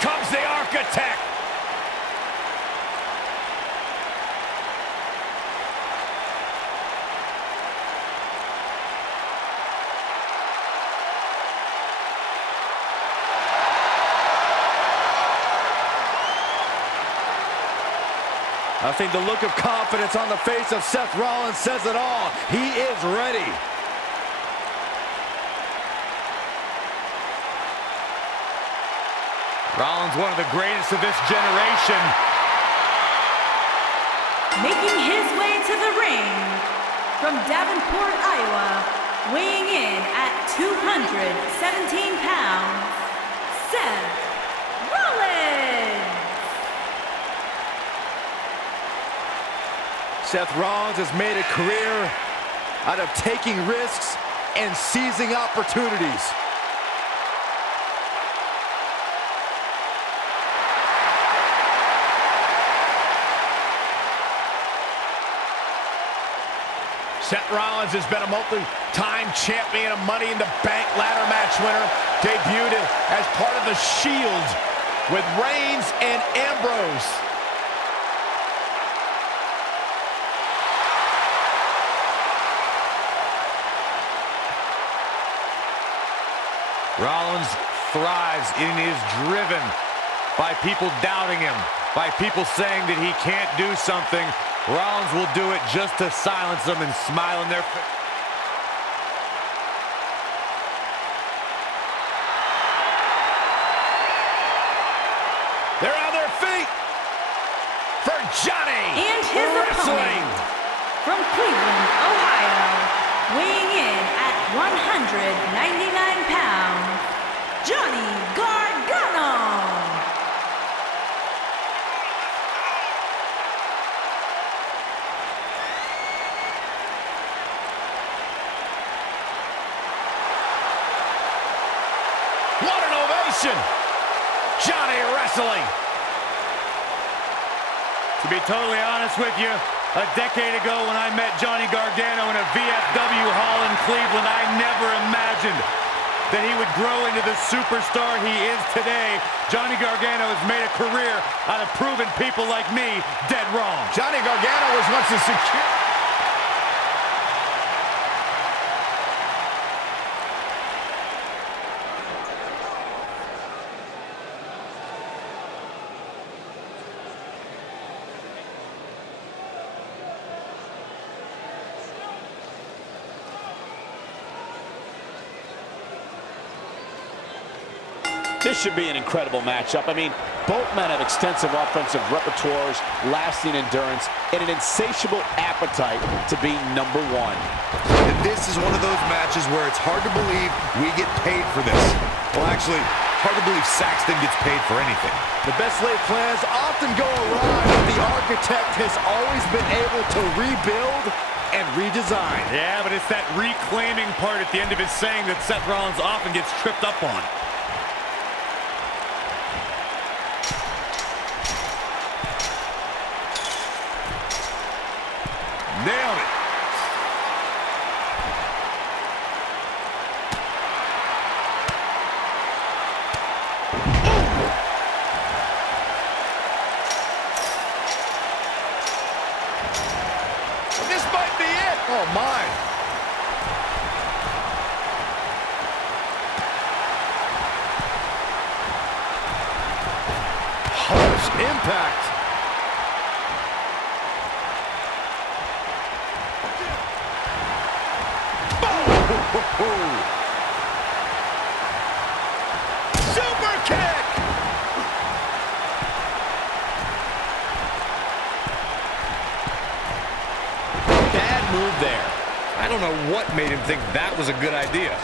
Here comes the Architect. I think the look of confidence on the face of Seth Rollins says it all. He is ready. Rollins, one of the greatest of this generation. Making his way to the ring from Davenport, Iowa, weighing in at 217 pounds, Seth Rollins. Seth Rollins has made a career out of taking risks and seizing opportunities. Seth Rollins has been a multi-time champion, a Money in the Bank ladder match winner, debuted as part of the Shield with Reigns and Ambrose. Rollins thrives and is driven by people doubting him, by people saying that he can't do something. Rollins will do it just to silence them and smile in their face. They're on their feet for Johnny and his opponent from Cleveland, Ohio, weighing in at 199 pounds, Johnny Gargano. What an ovation! Johnny wrestling. To be totally honest with you, a decade ago when I met Johnny Gargano in a VFW hall in Cleveland, I never imagined that he would grow into the superstar he is today. Johnny Gargano has made a career out of proving people like me dead wrong. Johnny Gargano was once a secure... This should be an incredible matchup. I mean, both men have extensive offensive repertoires, lasting endurance, and an insatiable appetite to be number one. And this is one of those matches where it's hard to believe we get paid for this. Well, actually, hard to believe Saxton gets paid for anything. The best laid plans often go awry, but the Architect has always been able to rebuild and redesign. Yeah, but it's that reclaiming part at the end of his saying that Seth Rollins often gets tripped up on. Nailed it. This might be it. Oh, my. Harsh impact. Super kick! Bad move there. I don't know what made him think that was a good idea.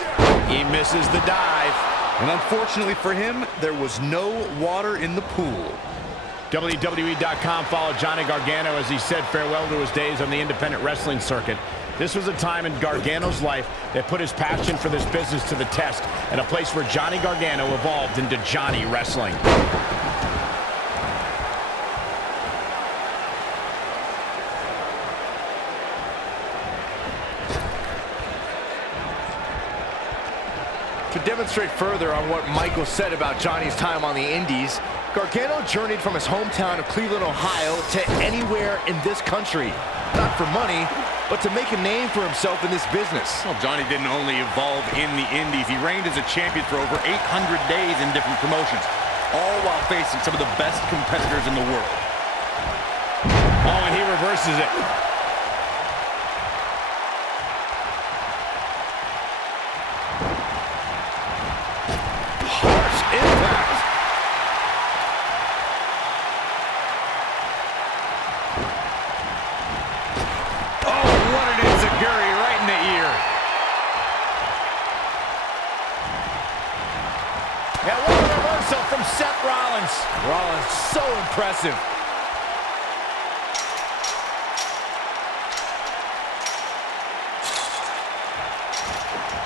He misses the dive. And unfortunately for him, there was no water in the pool. WWE.com followed Johnny Gargano as he said farewell to his days on the independent wrestling circuit. This was a time in Gargano's life that put his passion for this business to the test, and a place where Johnny Gargano evolved into Johnny Wrestling. To demonstrate further on what Michael said about Johnny's time on the Indies, Gargano journeyed from his hometown of Cleveland, Ohio to anywhere in this country. Not for money, but to make a name for himself in this business. Well, Johnny didn't only evolve in the Indies. He reigned as a champion for over 800 days in different promotions, all while facing some of the best competitors in the world. Oh, and he reverses it. Harsh impact. Oh, what an enziguri right in the ear. And what a reversal from Seth Rollins. Rollins, so impressive.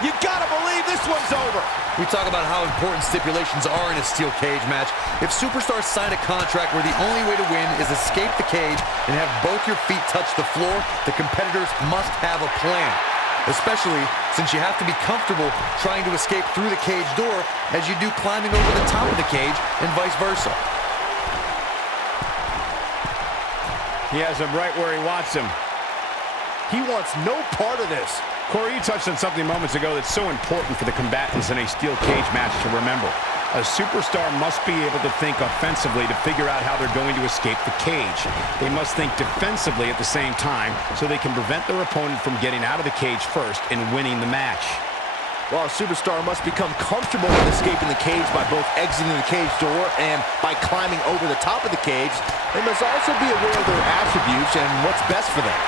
You gotta believe this one's over. We talk about how important stipulations are in a steel cage match. If superstars sign a contract where the only way to win is escape the cage and have both your feet touch the floor, the competitors must have a plan. Especially since you have to be comfortable trying to escape through the cage door as you do climbing over the top of the cage and vice versa. He has him right where he wants him. He wants no part of this. Corey, you touched on something moments ago that's so important for the combatants in a steel cage match to remember. A superstar must be able to think offensively to figure out how they're going to escape the cage. They must think defensively at the same time so they can prevent their opponent from getting out of the cage first and winning the match. While a superstar must become comfortable with escaping the cage by both exiting the cage door and by climbing over the top of the cage, they must also be aware of their attributes and what's best for them.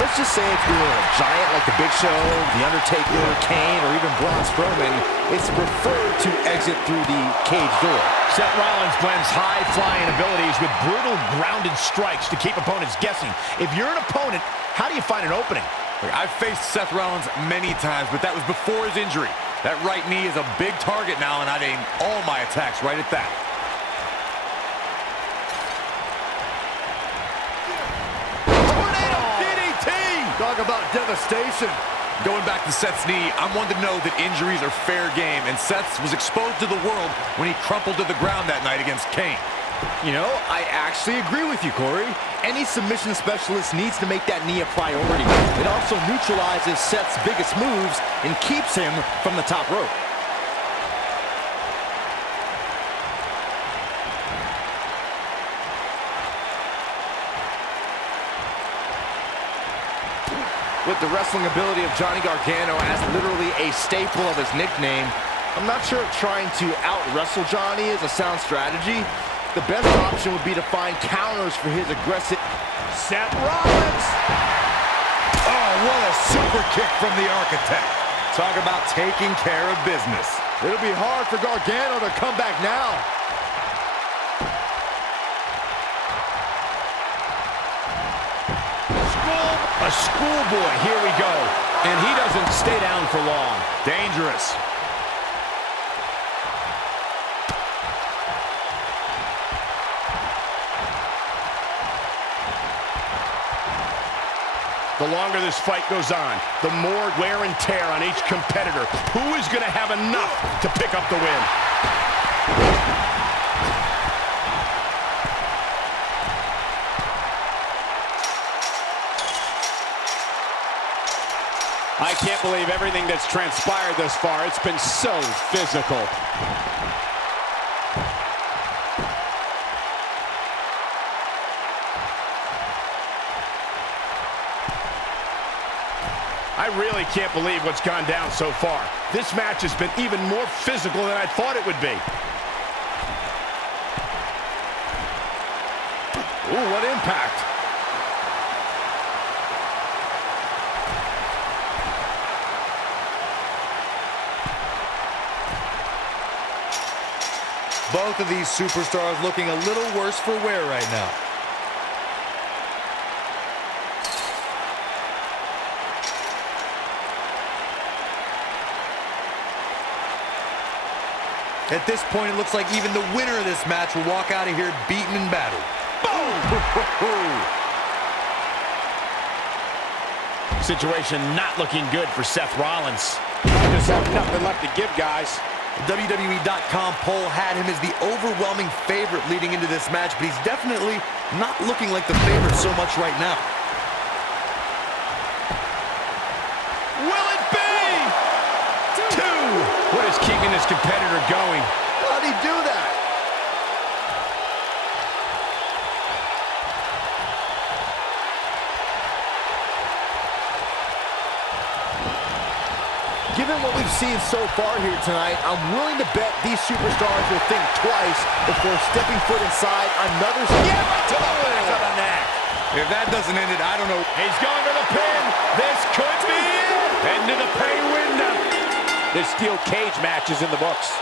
Let's just say if you're a giant like The Big Show, The Undertaker, Kane, or even Braun Strowman, it's preferred to exit through the cage door. Seth Rollins blends high-flying abilities with brutal, grounded strikes to keep opponents guessing. If you're an opponent, how do you find an opening? I've faced Seth Rollins many times, but that was before his injury. That right knee is a big target now, and I'd aim all my attacks right at that. Talk about devastation. Going back to Seth's knee, I'm one to know that injuries are fair game, and Seth was exposed to the world when he crumpled to the ground that night against Kane. You know, I actually agree with you, Corey. Any submission specialist needs to make that knee a priority. It also neutralizes Seth's biggest moves and keeps him from the top rope. With the wrestling ability of Johnny Gargano as literally a staple of his nickname, I'm not sure if trying to out-wrestle Johnny is a sound strategy. The best option would be to find counters for his aggressive... Seth Rollins! Oh, what a super kick from the Architect. Talk about taking care of business. It'll be hard for Gargano to come back now. A schoolboy, here we go. And he doesn't stay down for long. Dangerous. The longer this fight goes on, the more wear and tear on each competitor. Who is going to have enough to pick up the win? I can't believe everything that's transpired thus far. It's been so physical. I really can't believe what's gone down so far. This match has been even more physical than I thought it would be. Ooh, what impact. Both of these superstars looking a little worse for wear right now. At this point, it looks like even the winner of this match will walk out of here beaten and battered. Boom! Situation not looking good for Seth Rollins. I just have nothing left to give, guys. The WWE.com poll had him as the overwhelming favorite leading into this match, but he's definitely not looking like the favorite so much right now. Will it be? Two. What is keeping this competitor going? How'd he do that? Given what we've seen so far here tonight, I'm willing to bet these superstars will think twice before stepping foot inside another... Yeah, right to the back of the neck. If that doesn't end it, I don't know. He's going to the pin. This could be it. Into the pay window. This steel cage match is in the books.